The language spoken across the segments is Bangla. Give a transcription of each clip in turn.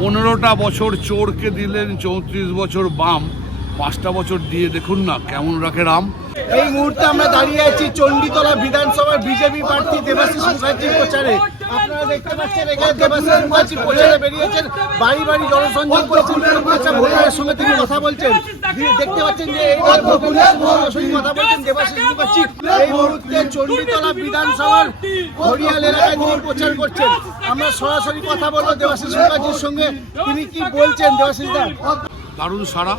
15টা বছর চোরকে দিলেন 34 বছর বাম, 5টা বছর দিয়ে দেখুন না কেমন রাখে রাম। এই মুহূর্তে আমরা দাঁড়িয়ে আছি চণ্ডীতলা বিধানসভার বিজেপি প্রার্থী দেবাশিস মুখার্জির প্রচারে। আপনারা দেখতে পাচ্ছেন এখানে দেবাশিস মুখার্জি প্রচারে বেরিয়েছেন, বাড়ি বাড়ি জনসংযোগ করছেন, ভোটারের সঙ্গে তিনি কথা বলছেন। দেখতে পাচ্ছেন যে এইভাবে সরাসরি কথা বলছেন দেবাশিস মুখার্জি। এই মুহূর্তে চণ্ডীতলা বিধানসভার হরিয়াল এলাকায় তিনি প্রচার করছেন। আমরা সরাসরি কথা বলবো দেবাশিস মুখার্জির সঙ্গে, তিনি কি বলছেন। দেবাশিস দা, দারুণ সারা,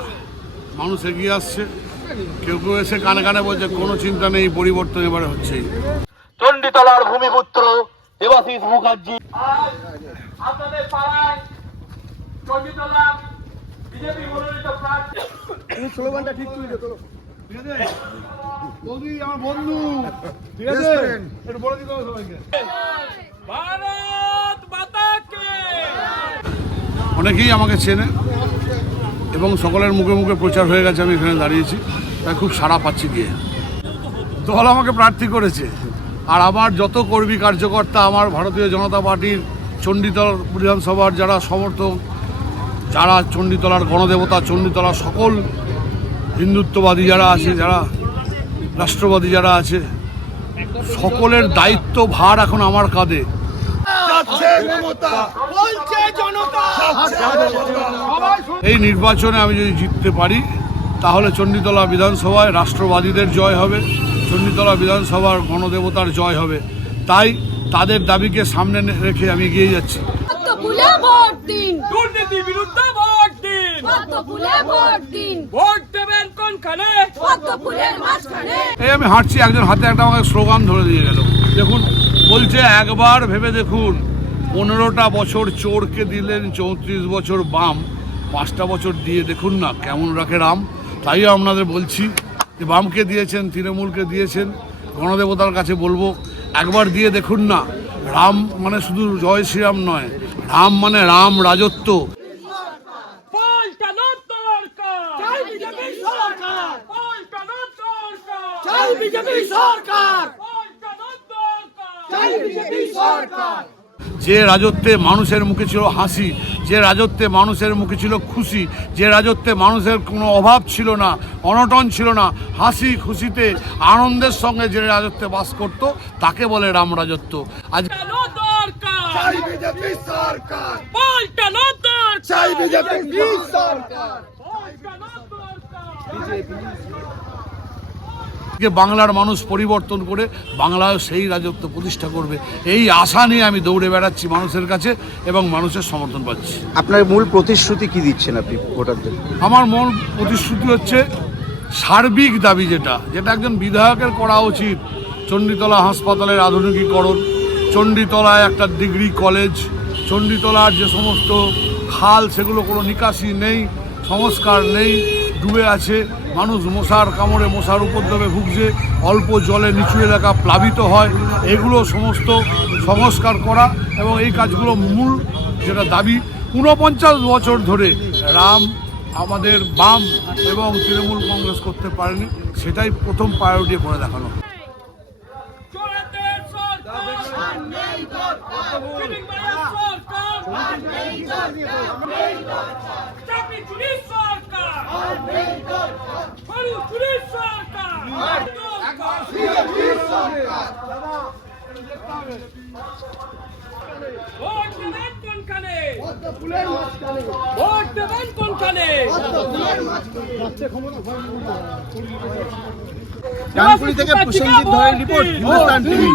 মানুষ এগিয়ে আসছে, কেউ কেউ এসে কানে কানে বলছে কোনো চিন্তা নেই, পরিবর্তন এবারে হচ্ছে। চণ্ডীতলার ভূমিপুত্র দেবাশিস মুখার্জি আপনাদের পাড়ায় চণ্ডীতলা বিজেপি মনোনীত প্রার্থী। তুমি স্লোগানটা ঠিক করে দিও। ঠিক আছে বৌদি, আমার বন্ধু, ঠিক আছে একটু বলে দিতে হবে সবাইকে। ভারত মাতা কে। অনেকেই আমাকে চেনে এবং সকলের মুখে মুখে প্রচার হয়ে গেছে, আমি এখানে দাঁড়িয়েছি, তাই খুব সাড়া পাচ্ছি গিয়ে। দল আমাকে প্রার্থী করেছে, আর আমার যত কর্মী কার্যকর্তা, আমার ভারতীয় জনতা পার্টির চণ্ডীতলা বিধানসভার যারা সমর্থক, যারা চণ্ডীতলার গণদেবতা, চণ্ডীতলার সকল হিন্দুত্ববাদী যারা আছে, যারা রাষ্ট্রবাদী যারা আছে, সকলের দায়িত্ব ভার এখন আমার কাঁধে। এই নির্বাচনে আমি যদি জিততে পারি তাহলে চণ্ডীতলা বিধানসভায় রাষ্ট্রবাদীদের জয় হবে, চণ্ডীতলা বিধানসভার গণদেবতার জয় হবে। তাই তাদের দাবিকে সামনে রেখে আমি এগিয়ে যাচ্ছি। দুর্নীতি বিরুদ্ধে ভোট দিন, ভোট দেবেন কোনখানে, এই আমি হাঁটছি, একজন হাতে একটা আমাকে স্লোগান ধরে দিয়ে গেল, দেখুন বলছে একবার ভেবে দেখুন, 15টা বছর চোরকে দিলেন 34 বছর বাম, 5টা বছর দিয়ে দেখুন না কেমন রাখে রাম। তাই আপনাদের বলছি যে বামকে দিয়েছেন, তৃণমূলকে দিয়েছেন, গণদেবতার কাছে বলবো একবার দিয়ে দেখুন না। রাম মানে শুধু জয় শ্রীরাম নয়, রাম মানে রাম রাজত্ব। পাল্টানো দরকার, বিজেপি সরকার, পাল্টানো দরকার, বিজেপি সরকার, পাল্টানো দরকার, বিজেপি সরকার। যে রাজত্বে মানুষের মুখে ছিল হাসি, যে রাজত্বে মানুষের মুখে ছিল খুশি, যে রাজত্বে মানুষের কোনো অভাব ছিল না, অনটন ছিল না, হাসি খুশিতে আনন্দের সঙ্গে যে রাজত্বে বাস করত, তাকে বলে রাম রাজত্ব। আজ বাংলার মানুষ পরিবর্তন করে বাংলায় সেই রাজত্ব প্রতিষ্ঠা করবে, এই আশা নিয়ে আমি দৌড়ে বেড়াচ্ছি মানুষের কাছে এবং মানুষের সমর্থন পাচ্ছি। আপনার মূল প্রতিশ্রুতি কি দিচ্ছেন আপনি ভোটারদের? আমার মূল প্রতিশ্রুতি হচ্ছে সার্বিক দাবি, যেটা একজন বিধায়কের করা উচিত, চণ্ডীতলা হাসপাতালের আধুনিকীকরণ, চণ্ডীতলায় একটা ডিগ্রি কলেজ, চণ্ডীতলার যে সমস্ত খাল সেগুলো কোনো নিকাশি নেই, সংস্কার নেই, ডুবে আছে, মানুষ মশার কামড়ে মশার উপদ্রবে ভুগছে, অল্প জলে নিচু এলাকা প্লাবিত হয়, এগুলো সমস্ত সংস্কার করা এবং এই কাজগুলো মূল যেটা দাবি। 49 বছর ধরে রাম আমাদের বাম এবং তৃণমূল কংগ্রেস করতে পারেনি, সেটাই প্রথম প্রায়োরিটি করে দেখানো। ডানকুনি থেকে প্রসেনজিৎ ধরের রিপোর্ট, হিন্দুস্তান টিভি।